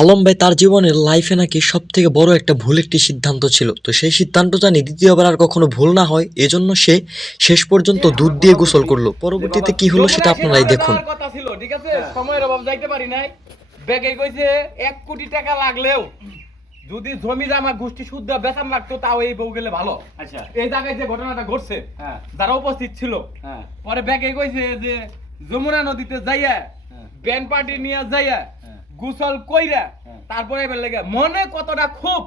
আলম ভাই তার জীবনের লাইফে নাকি সব থেকে বড় একটা ভুল একটি সিদ্ধান্ত ছিল। তো সেই সিদ্ধান্ত জানি দ্বিতীয়বার আর কখনো ভুল না হয় এজন্য সে শেষ পর্যন্ত দুধ দিয়ে গোসল করল। পরবর্তীতে কি হলো সেটা আপনারাই দেখুন। কথা ছিল ঠিক আছে? সময়ের অভাব যাইতে পারি নাই। ব্যাগে কইছে এক কোটি টাকা লাগলেও যদি জমি জামা গোষ্ঠী শুদ্ধ বেতন লাগতো তাও এই বউ গেলে ভালো। আচ্ছা। এই জায়গায় যে ঘটনাটা ঘটছে হ্যাঁ। যারা উপস্থিত ছিল হ্যাঁ। পরে ব্যাগে কইছে যে যমুনা নদীতে যাইয়া হ্যাঁ। ব্যান্ড পার্টি নিয়ে যাইয়া। গোসল কইরা হ্যাঁ। তারপরে এবার লেগে মনে কতটা খুব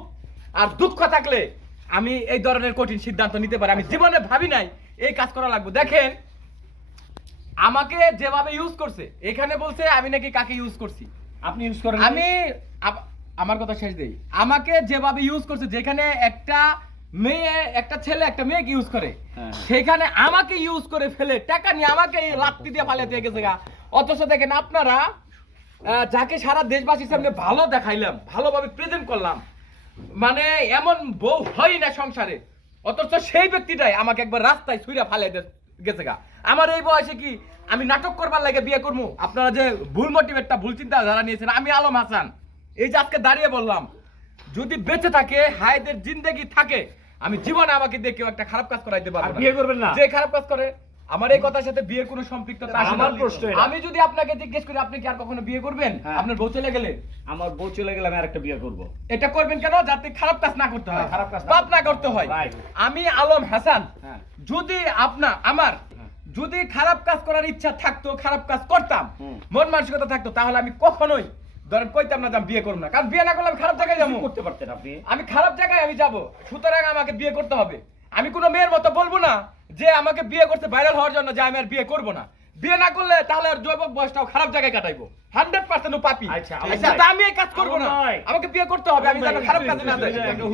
আর দুঃখ থাকলে আমি এই ধরনের কঠিন সিদ্ধান্ত নিতে পারি আমি জীবনে ভাবি নাই এই কাজ করা লাগবে দেখেন আমাকে যেভাবে ইউজ করছে এখানে বলছে আমি নাকি কাকে ইউজ করছি আপনি ইউজ করেন আমি আমার কথা শেষ দেই আমাকে যেভাবে ইউজ করছে যেখানে একটা মেয়ে একটা ছেলে একটা মেয়েকে ইউজ করে হ্যাঁ। সেখানে আমাকে ইউজ করে ফেলে টাকা নিয়ে আমাকে লাত্তি দিয়ে পালিয়ে দিয়ে গেছে গা। অথচ দেখেন আপনারা যাকে সারা দেশবাসীর সামনে ভালো দেখাইলাম ভালোভাবে প্রেজেন্ট করলাম মানে এমন বউ হয় না সংসারে অথচ সেই ব্যক্তিটাই আমাকে একবার রাস্তায় ছুঁড়া দিয়ে গেছে গা। আমার এই বয়সে কি আমি নাটক করবার লাগে বিয়ে করব আপনারা যে ভুল মোটিভেটটা ভুল চিন্তা ধারা নিয়েছেন আমি আলম হাসান। এই যে আজকে দাঁড়িয়ে বললাম যদি বেঁচে থাকে হায়দের জিন্দেগি থাকে আমি জীবনে আমাকে দিয়ে কেউ একটা খারাপ কাজ করাইতে পারব বিয়ে করবেন না। যে খারাপ কাজ করে আমার এই কথার সাথে বিয়ের কোনো সম্পৃক্ততা আমার প্রশ্ন আমি যদি আপনাকে জিজ্ঞেস করি আপনি কি আর কখনো বিয়ে করবেন? হ্যাঁ। আপনার বউ চলে গেলে? আমার বউ চলে গেলে আমি আরেকটা বিয়ে করব। এটা করবেন কেন? যাতে খারাপ কাজ না করতে হয়। হ্যাঁ, খারাপ কাজ পাপ না করতে হয়। আমি আলম হাসান হ্যাঁ। যদি আপনা আমার। যদি খারাপ কাজ করার ইচ্ছা থাকতো খারাপ কাজ করতাম মন মানসিকতা থাকতো তাহলে আমি কখনোই ধরেন কইতাম না যে বিয়ে করব না। কারণ বিয়ে না করলে আমি খারাপ জায়গায় যাব। করতে পারতেন আপনি। আমি খারাপ জায়গায় আমি যাব। সুতরাং আমাকে বিয়ে করতে হবে। আমি কোনো মেয়ের মতো বলব না। যে আমাকে বিয়ে করতে ভাইরাল হওয়ার জন্য যে আমি আর বিয়ে করব না। বিয়ে না করলে তাহলে আর জৈবক বয়সটাও খারাপ জায়গায় কাটাইবো। হান্ড্রেড পার্সেন্ট পাপি। আচ্ছা, আমি এই কাজ করব না। আমাকে বিয়ে করতে হবে আমি যেন খারাপ কাজে না যাই।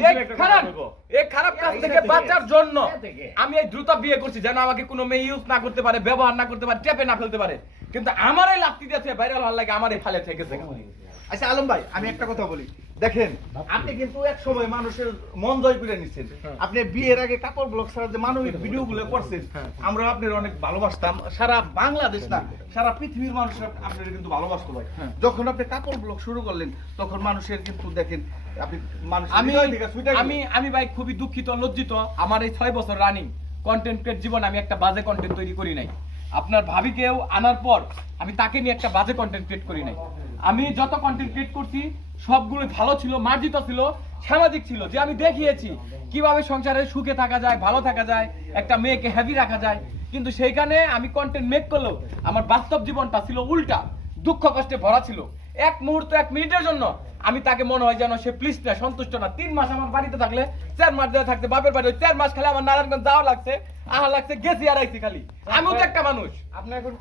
এই খারাপ এই খারাপ কাজ থেকে বাঁচার জন্য আমি এই দ্রুত বিয়ে করছি যেন আমাকে কোনো মেয়ে ইউজ না করতে পারে ব্যবহার না করতে পারে টেপে না ফেলতে পারে। কিন্তু আমার এই দিয়েছে ভাইরাল হওয়ার লাগে আমার এই ফালে থেকে আচ্ছা আলম ভাই আমি একটা কথা বলি। দেখেন আপনি কিন্তু এক সময় মানুষের মন জয় করে নিচ্ছেন আপনি বিয়ের আগে কাপড় ব্লগ ছাড়া যে মানবিক ভিডিও গুলো করছেন আমরা আপনার অনেক ভালোবাসতাম। সারা বাংলাদেশ না সারা পৃথিবীর মানুষ আপনার কিন্তু ভালোবাসতো ভাই। যখন আপনি কাপড় ব্লগ শুরু করলেন তখন মানুষের কিন্তু দেখেন আপনি মানুষ আমি আমি আমি ভাই খুবই দুঃখিত লজ্জিত। আমার এই ছয় বছর রানিং কন্টেন্ট ক্রিয়েট জীবন আমি একটা বাজে কন্টেন্ট তৈরি করি নাই। আপনার ভাবিকেও আনার পর আমি তাকে নিয়ে একটা বাজে কন্টেন্ট ক্রিয়েট করি নাই। আমি যত কন্টেন্ট ক্রিয়েট করছি, সবগুলো ভালো ছিল, মার্জিত ছিল, সামাজিক ছিল, যে আমি দেখিয়েছি। কীভাবে সংসারে সুখে থাকা যায়, ভালো থাকা যায়, একটা মেয়েকে হ্যাপি রাখা যায়। কিন্তু সেইখানে আমি কন্টেন্ট মেক করলেও আমার বাস্তব জীবনটা ছিল উল্টা, দুঃখ কষ্টে ভরা ছিল। এক মুহূর্ত, এক মিনিটের জন্য আমি তাকে মনে হয় যেন সে প্লিজ না, সন্তুষ্ট না। তিন মাস আমার বাড়িতে থাকলে, চার মাস ধরে থাকতে বাপের বাড়ি চার মাস খালি আমার নারায়ণগঞ্জ যাওয়া লাগছে, আহা লাগছে, গেছি আর আইছি খালি। আমিও তো একটা মানুষ। আপনার এখন